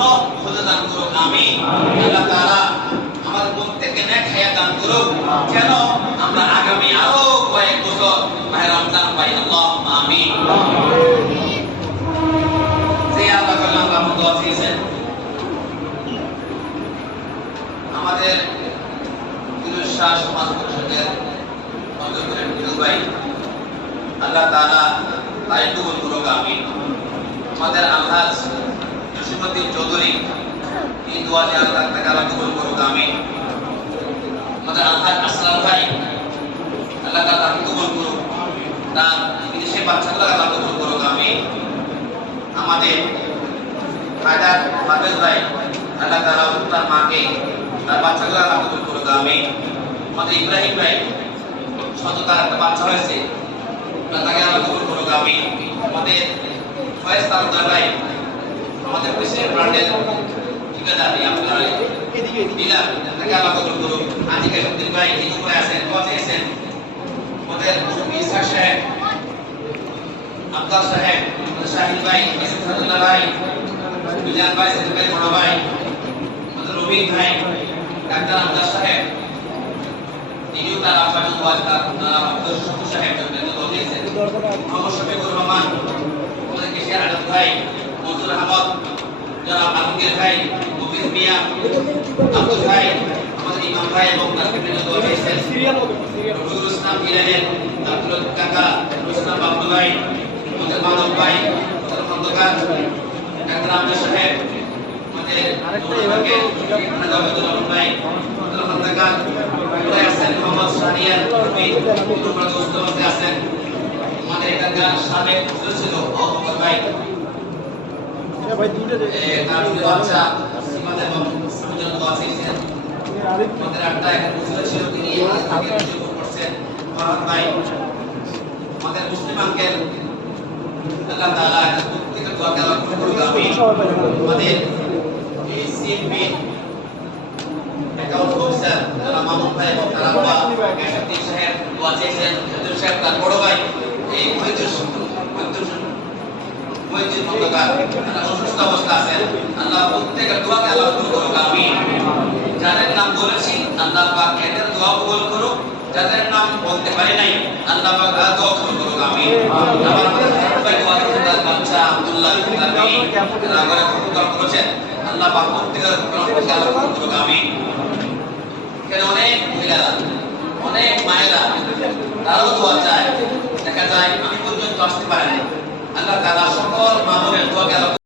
পূর্ণ খুঁজে দান করুক, আমিন। আল্লাহ তাআলা আমাদের প্রত্যেককে নেক হায়াত দান করুক, যেন আমরা আগামী আরো কয়েক বছর মাহে রমজান পাই, আল্লাহুম্মা আমিন। যে আল্লাহ তাআলা আমাদের দোয়া দিয়েছেন, আমাদের শাহ সমাজ পরিষদের অধ্যক্ষ বিরুল ভাই, আল্লাহ তাআলা তাই কবুল করুক, আমিন। আমাদের আলহাজ জসিমউদ্দিন চৌধুরী, এই দোয়া যে আল্লাহ তাআলা কবুল করুক, আমিন। আমাদের আলহাজ আসলাম ভাই, আল্লাহ তাআলা কবুল করুক, তার বিদেশে বাচ্চাগুলো আল্লাহ কবুল করুক, আমিন। আমাদের হায়দার পারভেজ ভাই, আল্লাহ তাআলা তার মাকে তার বাচ্চাগুলো আল্লাহ কবুল করুক, আমিন। আমাদের ইব্রাহিম ভাই, সততার একটা বাচ্চা হয়েছে, তাকে আল্লাহ কবুল করুক, আমিন। আমাদের ফয়েজ তালুকদার ভাই, আমাদের প্রেসিডেন্ট ব্র্যান্ডের ঠিকাদার আপনারা এদিকে বিলাল, তাকে আল্লাহ কবুল করুক। আজিকা উদ্দিন ভাই এই উপরে আছেন, পথে আছেন। আমাদের মুফতি ইসহাক সাহেব, আব্দুল সাহেব, শাহিদ ভাই, ইসহাকুল্লাহ ভাই, বিলাল ভাই, সাইদ ভাই, বড় ভাই, আমাদের রবিন ভাই, ডাক্তার আব্দুল সাহেব, তিনিও তার আব্বাস ওয়াজদার আব্দুল শফি সাহেব নেতৃত্ব দিয়েছেন। মোহাম্মদ শফিকুর রহমান, আমাদের কেশিয়ার আলম ভাই, মনসুর আহমদ, জনাব আলমগীর ভাই, মুফিজ মিয়া, আব্দুল ভাই, আমাদের ইমাম ভাই এবং তার নেতৃত্ব দিয়েছেন। রবিউল ইসলাম ইলানের, আব্দুল কাকা, ইসলাম আব্দুল ভাই, আমাদের মানব ভাই, আমাদের খন্দকার, ডাক্তার আব্দুল সাহেব, আমাদের আব্দুল ভাই, আমাদের খন্দকার, মোহাম্মদ সানিয়ার আছেন, আমাদের এখানকার সাবেক ছিল অবকর ভাই, তার বাচ্চা আমাদের একটা ছিল, তিনি করছেন ভাই, আমাদের মুসলিম আঙ্কেল, আল্লাহ তাআলা প্রত্যেকের দোয়াকে আল্লাহ কবুল করুক, আমিন। আমাদের এই সিএমপি অ্যাকাউন্ট অফিসার যারা মামুন ভাই এবং তার আব্বা মেশাদ্দিন সাহেব দোয়া চেয়েছেন, মেশাদ্দিন সাহেব তার বড় ভাই এই মহিজুর খন্দকার, তারা অসুস্থ অবস্থা আছেন, আল্লাহ প্রত্যেকের দোয়াকে আল্লাহ কবুল করুক, আমিন। যাদের নাম বলেছি আল্লাহ পাক এদের দোয়া কবুল করুক, যাদের নাম বলতে পারি নাই আল্লাহ পাক তার দোয়া কবুল করুক, আমিন। আমার ভাই দোয়া করতে তার বাচ্চা আব্দুল্লাহ তার মেয়ে তারা ঘরে দোয়া করেছেন, আল্লাহ পাক প্রত্যেকের দোয়াকে আল্লাহ কবুল করুক, আমিন। এখানে অনেক মহিলারা, অনেক মায়েরা তারাও দোয়া চায়, দেখা যায় আমি পর্যন্ত আসতে পারি না, আল্লাহ তাআলা সকল মামুনের দোয়াকে